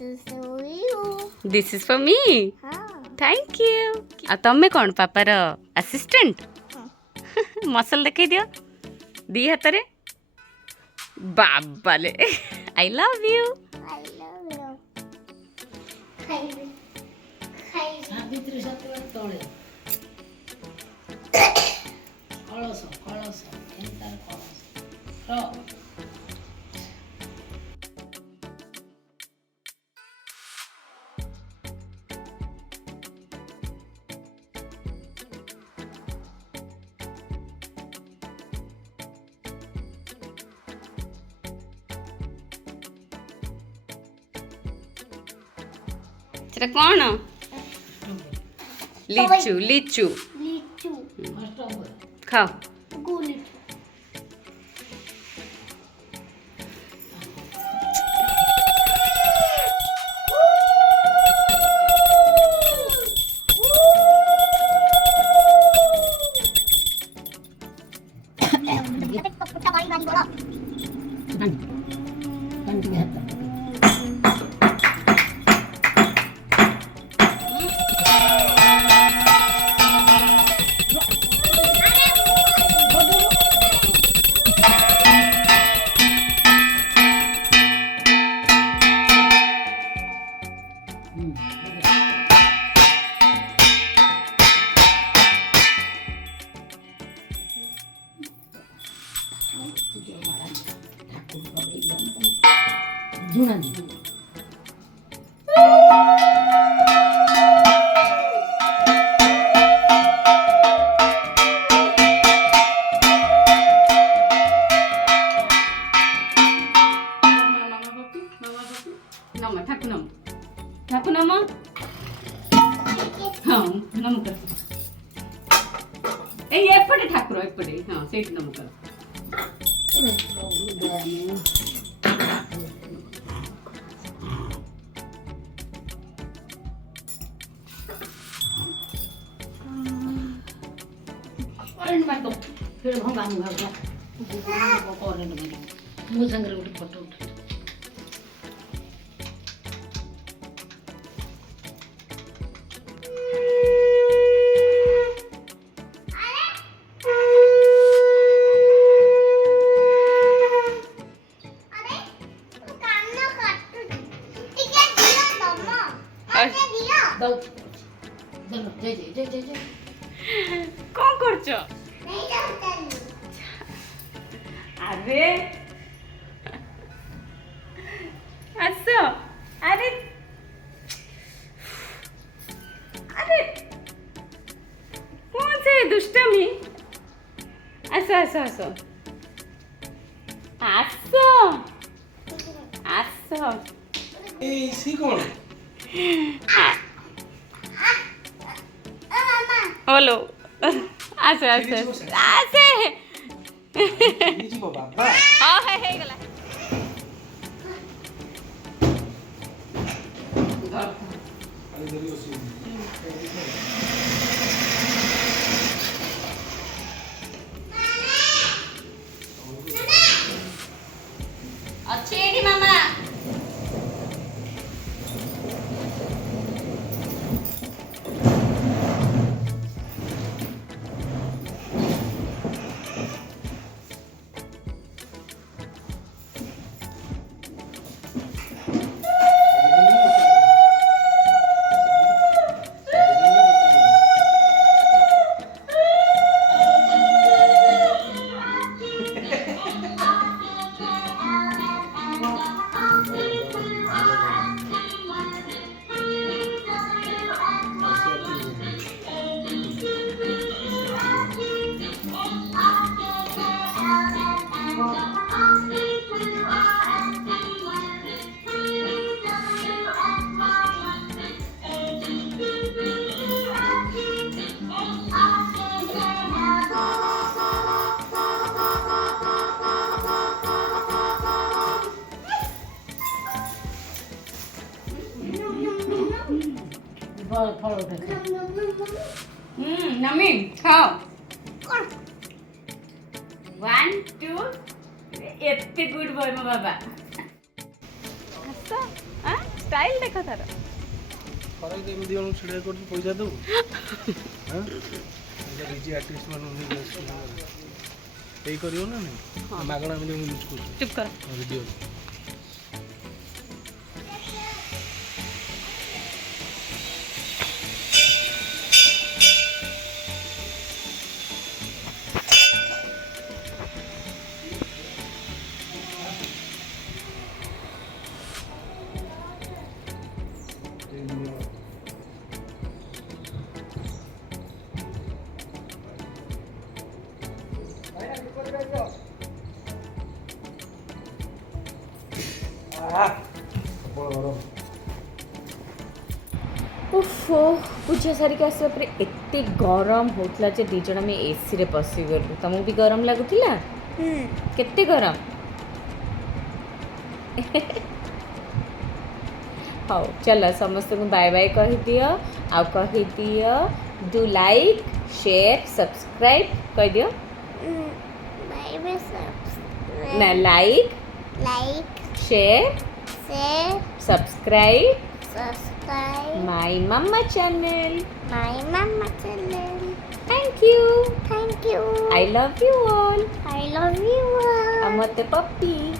is for you. This is for me. Thank you. आ तमे कौन पापार assistant muscle देखै दियो दी हाथ रे बाबाले I love you I love you. Savitri सत्वर तळे कळस कळस एंतार कळस रो सेटा कौन लीचू लीचू Lichu. खाओ Go lichu. जुना नम ठाकु नम ठाकु नम हाँ नम कर ए एपटे ठाकुर एपटे हाँ सेठ नम कर करेंट मार दो फिर भंगा मुंगा करेंट मार मो संगे गोटे फोटो उठा दो दो जय जय जय जय जय कौन करछो अरे आसो अरे अरे कौन से दुष्टमी आसो आसो आसो आसो आसो ए सी कौन हेलो आसे आसे आसे लीची को बाबा हाँ है हेगला अरे जल्दी उसी अच्छी है मामा फल उठा नमी खाओ 1 2 एत्ते गुड बॉय मो बाबा आसा हां ଷ୍ଟାଇଲ ଦେଖ ତାର। ଖରାରେ କେମିତି ଜଣକୁ ଛିଡ଼ା କରୁଛୁ ପଇସା ଦେବୁ ହଁ ନିଜେ ଆର୍ଟିଷ୍ଟ ମାନଙ୍କୁ ଏଇ କରିବ ନା ନାଇଁ ମାଗଣା ଏମିତି ୟୁଜ୍ କରୁଛୁ ଚୁପ୍ କର। ଭିଡ଼ିଓ ଓହୋ ପୂଜା ସାରିକି ଆସିବା ପରେ ଏତେ ଗରମ ହଉଥିଲା ଯେ ଦି ଜଣ ଆମେ ଏସିରେ ପଶିଗଲୁ। ତମକୁ ବି ଗରମ ଲାଗୁଥିଲା? କେତେ ଗରମ? ହଉ ଚାଲ ସମସ୍ତଙ୍କୁ ବାଏ ବାଏ କହିଦିଅ ଆଉ କହିଦିଅ ଡୁ ଲାଇକ୍ ସେୟାର ସବସ୍କ୍ରାଇବ୍ କହିଦିଅ। ବାଏ ବାଏ ସବସ୍କ୍ରାଇब ନା like like share share subscribe subscribe my mama channel. my mama channel. Thank you. Thank you. I love you all. I love you all. Amate puppy.